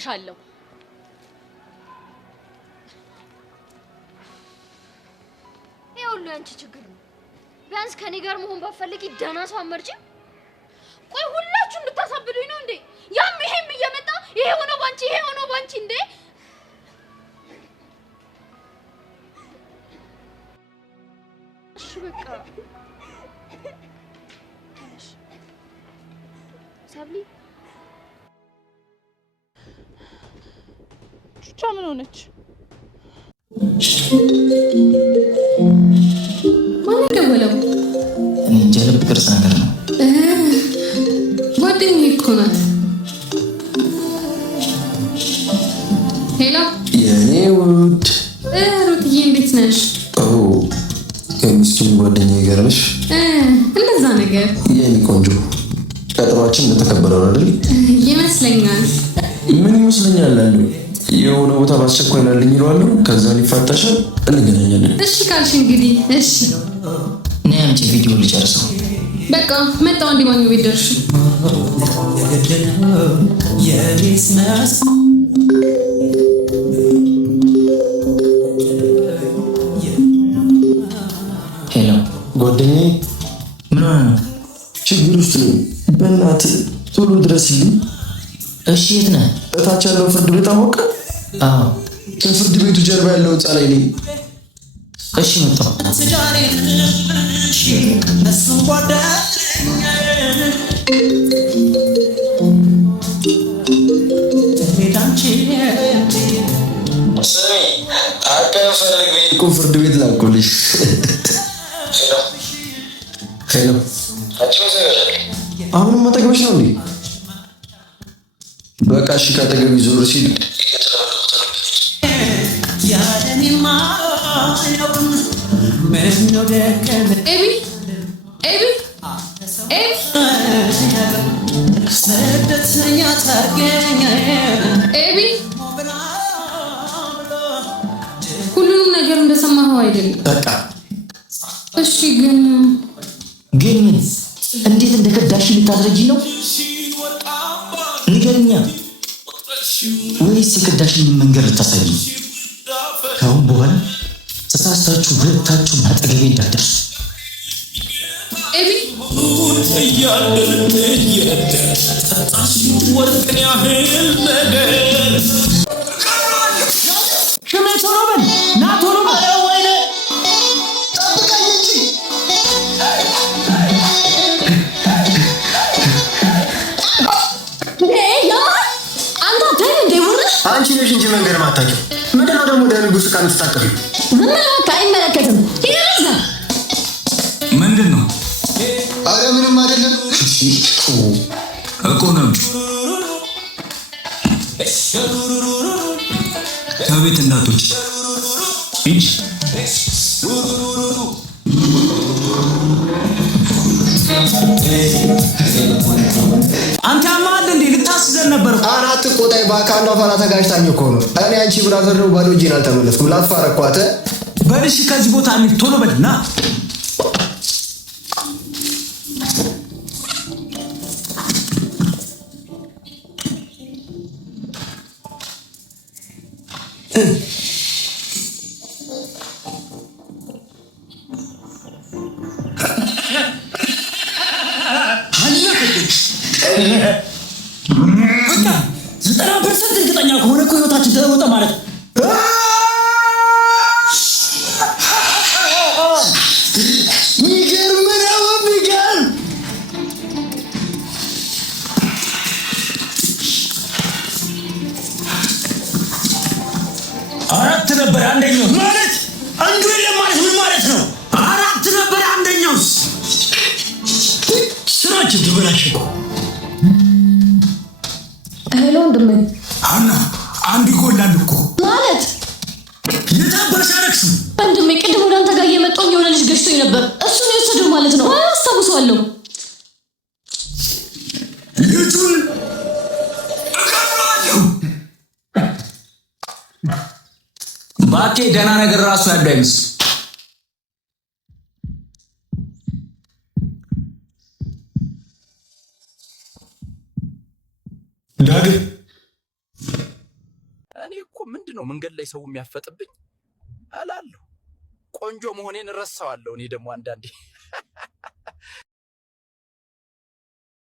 ሻለው ይሁሉ አንቺ ችግር ነው። ቢያንስ ከኔ ጋር መሆን ባፈልጊ ደህና ሰው አመርጪ። ቆይ ሁላችሁም ልታሳብዱኝ ነው እንዴ? ያም ይሄም እየመጣ ይሄ ሆኖ ባንቺ ይሄ ሆኖ ባንቺ እንዴ? እሺ በቃ ሳብሊ ቹቻ ምን ሆነች? ማን ደወለው? እኔ እንጃ ልብ ቅርጽ ነገር ነው። ጓደኛዬ እኮ ናት። ሄሎ የኔ ውድ ሩትዬ እንዴት ነሽ? ከምስኪን ጓደኛዬ ጋር ነሽ? እንደዛ ነገር የኔ ቆንጆ ቀጠሯችን እንደተከበረ ነው አይደል? ይመስለኛል። ምን ይመስለኛል? አንዱ የሆነ ቦታ ባስቸኳይ ላልኝ ይሏል። ከዛ ሊፋታሻል፣ እንገናኛለን። እሺ ካልሽ እንግዲህ እሺ። እኔ አንቺ ቪዲዮ ልጨርሰው። በቃ መጣሁ። አንዴ ባኞ ቤት ደርሽ። ሄሎ ጓደኛዬ፣ ምን ሆነ ነው? ችግር ውስጥ ነው። በእናትህ ቶሎ ድረስልኝ። እሺ የት ነህ? እታች ያለው ፍርድ ቤት አወቀ? አዎ ከፍርድ ቤቱ ጀርባ ያለው ህንጻ ላይ ነኝ። እሺ መጣሁ። ስሚ አቀፈልግ እኮ ፍርድ ቤት ላኩልሽ። ሄሎ አሁንም አጠገብሽ ነው እንዴ? በቃ እሺ ካጠገቢ ዞር ሲል ኤቢ ኤቢ ኤቢ ሁሉንም ነገር እንደሰማኸው አይደለም? በቃ እሺ ግን ምን እንዴት እንደከዳሽ ልታስረጂ ነው? ንገርኛ። ወይስ የከዳሽን መንገድ ልታሳይ? ከአሁን በኋላ ተሳስታችሁ ሁለታችሁም አጠገቤ እንዳትደርሱ። ኤቢ ሽሜ ቶሎ በል ና ቶሎ በል። አንቺ ነሽ እንጂ መንገድ ማታውቂው። ምንድነው ደግሞ ለንጉስ ቃል ተጣጣሪ? አይመለከትም። ይረዛ ምንድነው? አረ ምንም አይደለም እኮ ነው። ከቤት እንዳትወጪ እሺ? አንተ አማል እንዴ ልታስዘን ነበር? አራት ቆጣይ ባካንዷ ፋራ ተጋጭታኝ እኮ ነው። እኔ አንቺ ብራዘር ነው ባዶ እጄን አልተመለስኩም። ላትፋረኳተ በልሽ ከዚህ ቦታ እንዴ ቶሎ በልና በቃ 90% እርግጠኛ ከሆነ እኮ ህይወታችን ተለወጠ ማለት ነው። ሚገርም ነው ሚገርም። አራት ነበር አንደኛው ማለት አንዱ የለም ማለት ምን ማለት ነው? አራት ነበር አንደኛውስ ስራችን ተበላሸ እኮ። ሄሎ ወንድሜ አና አንድ ይጎላል እኮ ማለት የታባሽ አረክሱ ወንድሜ፣ ቅድም ወደ አንተ ጋር እየመጣሁ የሆነ ልጅ ገጭቶኝ ነበር። እሱን የወሰደው ማለት ነው። አስታውሰዋለሁ። ልጁን እገድለዋለሁ። ባቴ ደህና ነገር ራሱ ያለው አይመስል ዳግም እኔ እኮ ምንድነው መንገድ ላይ ሰው የሚያፈጥብኝ አላለሁ። ቆንጆ መሆኔን ረሳዋለሁ። እኔ ደግሞ አንዳንዴ